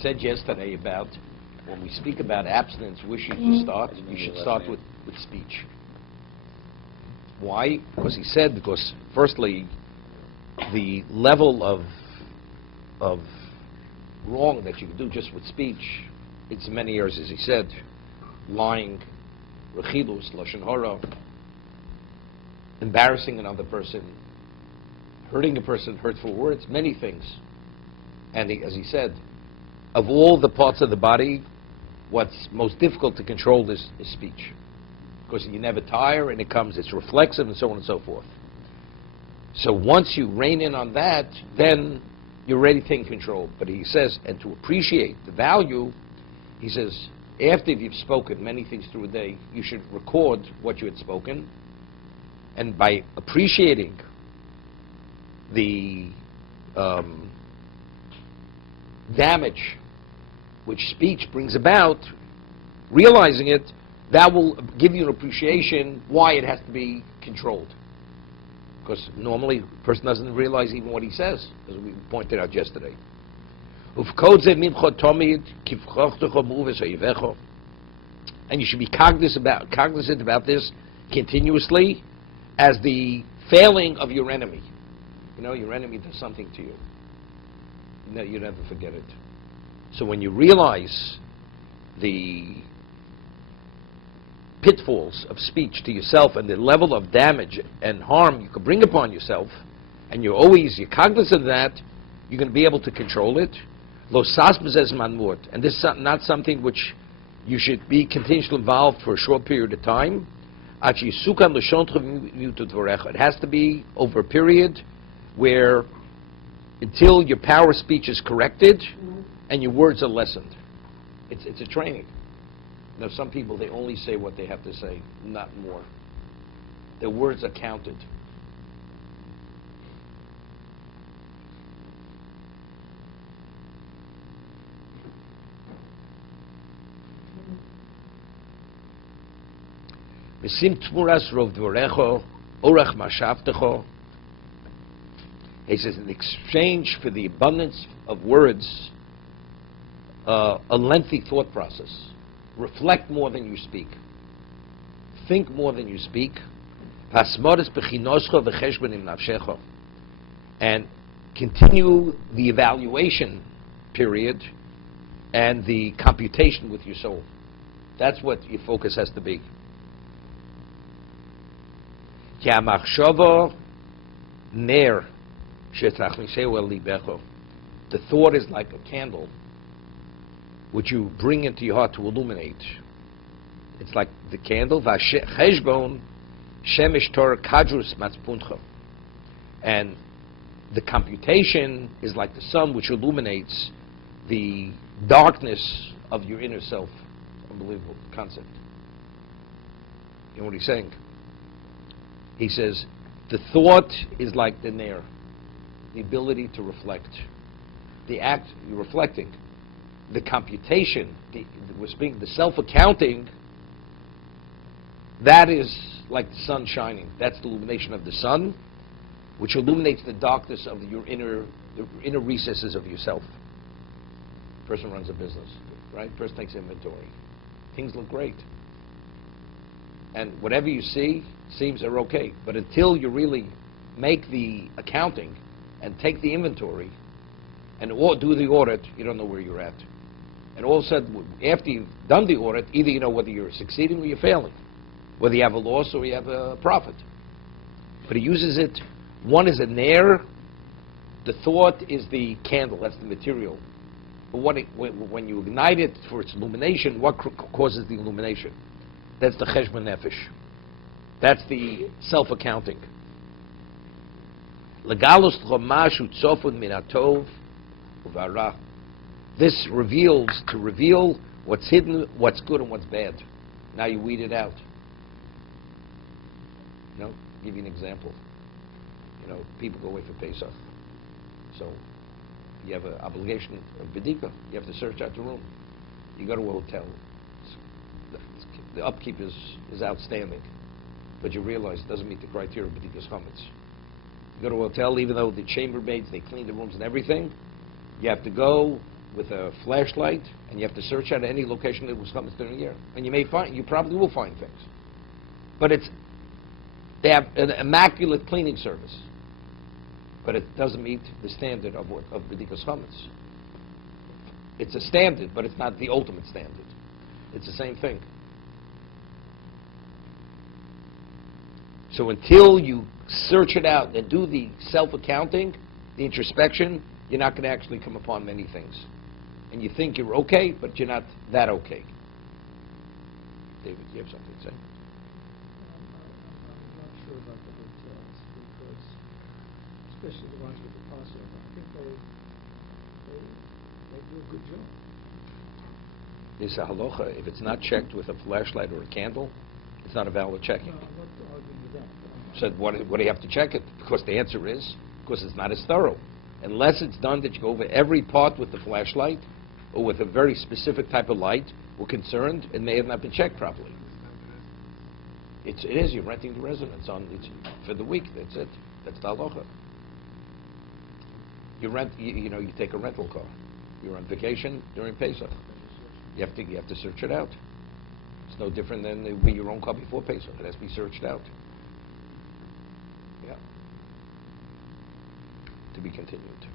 Said yesterday about when we speak about abstinence, where should you start? You should start with speech. Why? Because firstly, the level of wrong that you can do just with speech, it's in many areas, as he said, lying, rechilus, lashon hara, embarrassing another person, hurting a person, hurtful words, many things. And as he said, of all the parts of the body, what's most difficult to control is speech. Because you never tire, and it's reflexive, and so on and so forth. So once you rein in on that, then you're ready to take control. But he says, and to appreciate the value, he says, after you've spoken many things through a day, you should record what you had spoken, and by appreciating the damage which speech brings about, realizing it, that will give you an appreciation why it has to be controlled. Because normally a person doesn't realize even what he says, as we pointed out yesterday. And you should be cognizant about this continuously as the failing of your enemy. You know, your enemy does something to you. You never forget it. So when you realize the pitfalls of speech to yourself and the level of damage and harm you could bring upon yourself, and you're cognizant of that, you're going to be able to control it. And this is not something which you should be continuously involved for a short period of time. It has to be over a period where until your power of speech is corrected and your words are lessened. It's a training. Now, some people, they only say what they have to say, not more. Their words are counted. He says, in exchange for the abundance of words, a lengthy thought process. Reflect more than you speak. Think more than you speak. And continue the evaluation period and the computation with your soul. That's what your focus has to be. The thought is like a candle which you bring into your heart to illuminate. It's like the candle. And the computation is like the sun which illuminates the darkness of your inner self. Unbelievable concept. You know what he's saying? He says, the thought is like the nair, the ability to reflect. The act, you're reflecting. The computation, the self-accounting, that is like the sun shining. That's the illumination of the sun, which illuminates the darkness of the inner recesses of yourself. Person runs a business, right? Person takes inventory. Things look great. And whatever you see seems are okay. But until you really make the accounting and take the inventory and do the audit, you don't know where you're at. And all of a sudden, after you've done the audit, either you know whether you're succeeding or you're failing, whether you have a loss or you have a profit. But he uses it, one is a nair, the thought is the candle, that's the material. But when you ignite it for its illumination, what causes the illumination? That's the cheshbon nefesh. That's the self-accounting. Legalus chomashu tzofun min hatov uvara. This to reveal what's hidden, what's good, and what's bad. Now you weed it out. You know, I'll give you an example. You know, people go away for Pesach. So you have an obligation of bedika. You have to search out the room. You go to a hotel. The upkeep is outstanding. But you realize it doesn't meet the criteria of bedika's chametz. You go to a hotel, even though the chambermaids, they clean the rooms and everything, you have to go with a flashlight, and you have to search out any location that was coming during the year. And you probably will find things. But they have an immaculate cleaning service. But it doesn't meet the standard of B'dikas Chametz. It's a standard, but it's not the ultimate standard. It's the same thing. So until you search it out and do the self-accounting, the introspection, you're not going to actually come upon many things. And you think you're okay, but you're not that okay. David, you have something to say? I'm not sure about the hotels, because, especially the ones with the Passover, I think they do a good job. There's a halacha. If it's not checked with a flashlight or a candle, it's not a valid checking. No, I'm not arguing with that. So what do you have to check it? Because the answer is, because it's not as thorough. Unless it's done that you go over every part with the flashlight or with a very specific type of light, we're concerned it may have not been checked properly. It is. You're renting the residence it's for the week. That's it. That's the halacha. You take a rental car. You're on vacation during Pesach. You have to search it out. It's no different than it would be your own car before Pesach. It has to be searched out. Yeah. To be continued.